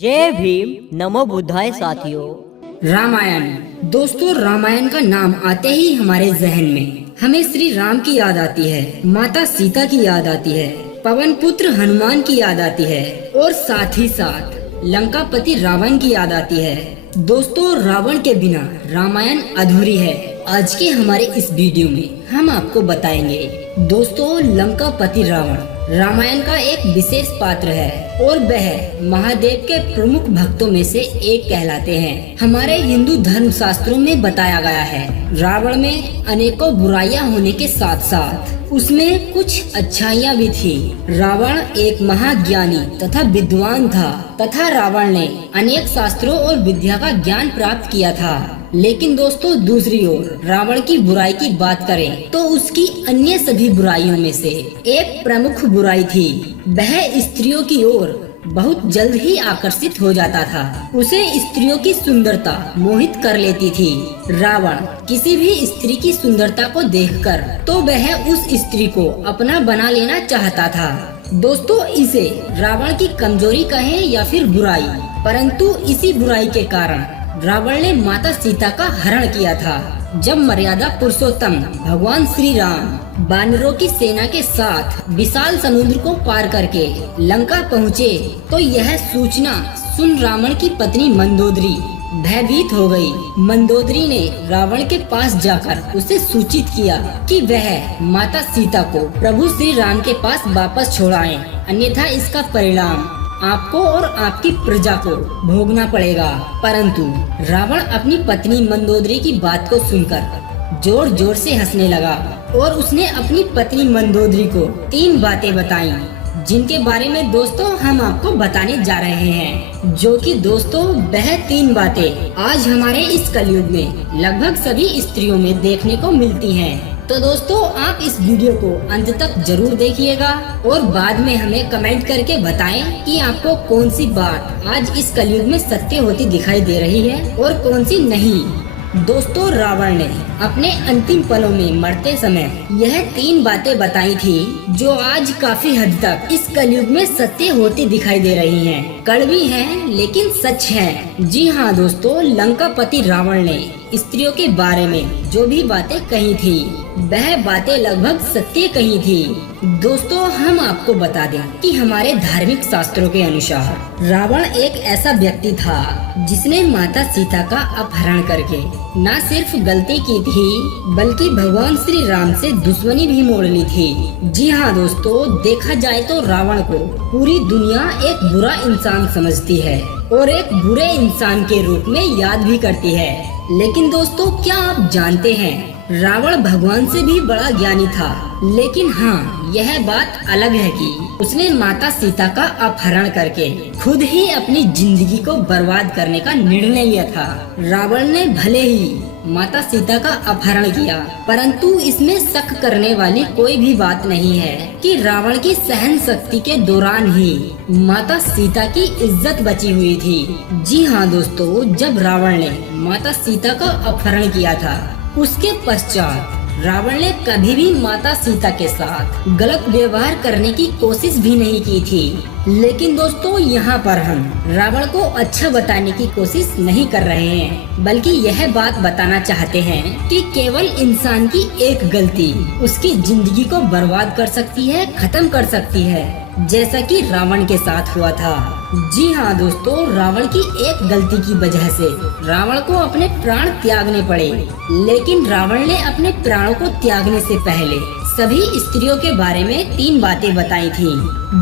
जय भीम नमो बुद्धाय साथियों। रामायण। दोस्तों, रामायण का नाम आते ही हमारे जहन में हमें श्री राम की याद आती है, माता सीता की याद आती है, पवन पुत्र हनुमान की याद आती है और साथ ही साथ लंकापति रावण की याद आती है। दोस्तों, रावण के बिना रामायण अधूरी है। आज के हमारे इस वीडियो में हम आपको बताएंगे। दोस्तों, लंकापति रावण रामायण का एक विशेष पात्र है और वह महादेव के प्रमुख भक्तों में से एक कहलाते हैं। हमारे हिंदू धर्म शास्त्रों में बताया गया है, रावण में अनेकों बुराइयां होने के साथ साथ उसमें कुछ अच्छाइयां भी थी। रावण एक महाज्ञानी तथा विद्वान था तथा रावण ने अनेक शास्त्रों और विद्या का ज्ञान प्राप्त किया था। लेकिन दोस्तों, दूसरी ओर रावण की बुराई की बात करें तो उसकी अन्य सभी बुराइयों में से एक प्रमुख बुराई थी। वह स्त्रियों की ओर बहुत जल्द ही आकर्षित हो जाता था। उसे स्त्रियों की सुंदरता मोहित कर लेती थी। रावण किसी भी स्त्री की सुंदरता को देखकर तो वह उस स्त्री को अपना बना लेना चाहता था। दोस्तों, इसे रावण की कमजोरी कहें या फिर बुराई, परंतु इसी बुराई के कारण रावण ने माता सीता का हरण किया था। जब मर्यादा पुरुषोत्तम भगवान श्री राम वानरों की सेना के साथ विशाल समुद्र को पार करके लंका पहुँचे तो यह सूचना सुन रावण की पत्नी मंदोदरी भयभीत हो गई। मंदोदरी ने रावण के पास जाकर उसे सूचित किया कि वह माता सीता को प्रभु श्री राम के पास वापस छोड़ाएं, अन्यथा इसका परिणाम आपको और आपकी प्रजा को भोगना पड़ेगा। परंतु रावण अपनी पत्नी मंदोदरी की बात को सुनकर जोर जोर से हंसने लगा और उसने अपनी पत्नी मंदोदरी को 3 बातें बताई, जिनके बारे में दोस्तों हम आपको बताने जा रहे हैं। जो कि दोस्तों, वह 3 बातें आज हमारे इस कलयुग में लगभग सभी स्त्रियों में देखने को मिलती हैं। तो दोस्तों, आप इस वीडियो को अंत तक जरूर देखिएगा और बाद में हमें कमेंट करके बताएं कि आपको कौन सी बात आज इस कलयुग में सत्य होती दिखाई दे रही है और कौन सी नहीं। दोस्तों, रावण ने अपने अंतिम पलों में मरते समय यह 3 बातें बताई थी जो आज काफी हद तक इस कलयुग में सत्य होती दिखाई दे रही हैं। कड़वी हैं लेकिन सच हैं। जी हाँ दोस्तों, लंकापति रावण ने स्त्रियों के बारे में जो भी बातें कही थी वह बातें लगभग सत्य कही थी। दोस्तों, हम आपको बता दें कि हमारे धार्मिक शास्त्रों के अनुसार रावण एक ऐसा व्यक्ति था जिसने माता सीता का अपहरण करके न सिर्फ गलती की थी बल्कि भगवान श्री राम से दुश्मनी भी मोड़ ली थी। जी हाँ दोस्तों, देखा जाए तो रावण को पूरी दुनिया एक बुरा इंसान समझती है और एक बुरे इंसान के रूप में याद भी करती है। लेकिन दोस्तों, क्या आप जानते हैं रावण भगवान से भी बड़ा ज्ञानी था। लेकिन हाँ, यह बात अलग है कि उसने माता सीता का अपहरण करके खुद ही अपनी जिंदगी को बर्बाद करने का निर्णय लिया था। रावण ने भले ही माता सीता का अपहरण किया, परंतु इसमें शक करने वाली कोई भी बात नहीं है कि रावण की सहन शक्ति के दौरान ही माता सीता की इज्जत बची हुई थी। जी हाँ दोस्तों, जब रावण ने माता सीता का अपहरण किया था उसके पश्चात रावण ने कभी भी माता सीता के साथ गलत व्यवहार करने की कोशिश भी नहीं की थी। लेकिन दोस्तों, यहाँ पर हम रावण को अच्छा बताने की कोशिश नहीं कर रहे हैं, बल्कि यह बात बताना चाहते हैं कि केवल इंसान की एक गलती उसकी जिंदगी को बर्बाद कर सकती है, खत्म कर सकती है, जैसा कि रावण के साथ हुआ था। जी हाँ दोस्तों, रावण की एक गलती की वजह से रावण को अपने प्राण त्यागने पड़े। लेकिन रावण ने अपने प्राणों को त्यागने से पहले सभी स्त्रियों के बारे में 3 बातें बताई थी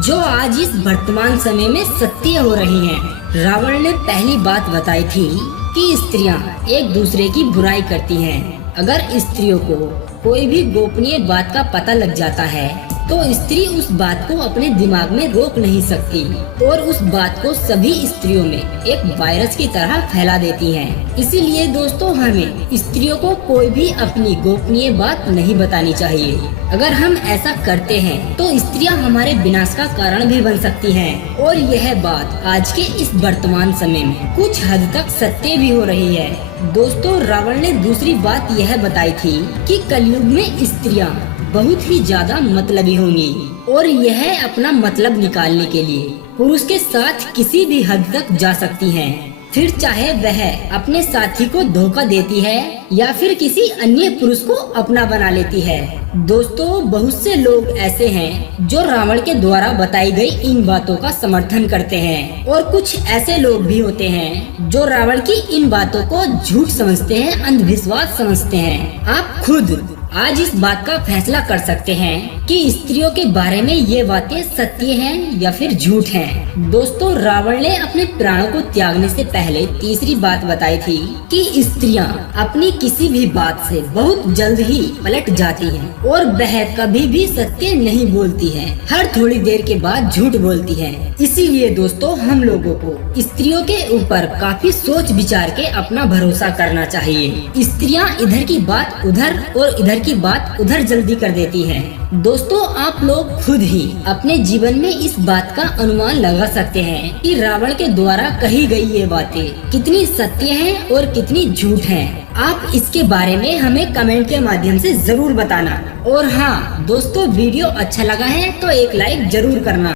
जो आज इस वर्तमान समय में सत्य हो रही हैं। रावण ने पहली बात बताई थी कि स्त्रियां एक दूसरे की बुराई करती हैं। अगर स्त्रियों को कोई भी गोपनीय बात का पता लग जाता है तो स्त्री उस बात को अपने दिमाग में रोक नहीं सकती और उस बात को सभी स्त्रियों में एक वायरस की तरह फैला देती हैं। इसीलिए दोस्तों, हमें स्त्रियों को कोई भी अपनी गोपनीय बात नहीं बतानी चाहिए। अगर हम ऐसा करते हैं तो स्त्रियां हमारे विनाश का कारण भी बन सकती हैं और यह बात आज के इस वर्तमान समय में कुछ हद तक सत्य भी हो रही है। दोस्तों, रावण ने दूसरी बात यह बताई थी कि कलयुग में स्त्रियां बहुत ही ज्यादा मतलबी होंगी। और यह अपना मतलब निकालने के लिए पुरुष के साथ किसी भी हद तक जा सकती हैं। फिर चाहे वह अपने साथी को धोखा देती है या फिर किसी अन्य पुरुष को अपना बना लेती है। दोस्तों, बहुत से लोग ऐसे हैं जो रावण के द्वारा बताई गई इन बातों का समर्थन करते हैं और कुछ ऐसे लोग भी होते हैं जो रावण की इन बातों को झूठ समझते हैं, अंधविश्वास समझते हैं। आप खुद आज इस बात का फैसला कर सकते हैं कि स्त्रियों के बारे में ये बातें सत्य हैं या फिर झूठ हैं। दोस्तों, रावण ने अपने प्राणों को त्यागने से पहले तीसरी बात बताई थी कि स्त्रियां अपनी किसी भी बात से बहुत जल्द ही पलट जाती हैं और वह कभी भी सत्य नहीं बोलती हैं। हर थोड़ी देर के बाद झूठ बोलती हैं। इसीलिए दोस्तों, हम लोगों को स्त्रियों के ऊपर काफी सोच विचार के अपना भरोसा करना चाहिए। स्त्रियां इधर की बात उधर और इधर की बात उधर जल्दी कर देती हैं। दोस्तों, आप लोग खुद ही अपने जीवन में इस बात का अनुमान लगा सकते हैं कि रावण के द्वारा कही गई ये बातें कितनी सत्य हैं और कितनी झूठ हैं। आप इसके बारे में हमें कमेंट के माध्यम से जरूर बताना। और हाँ दोस्तों, वीडियो अच्छा लगा है तो एक लाइक जरूर करना।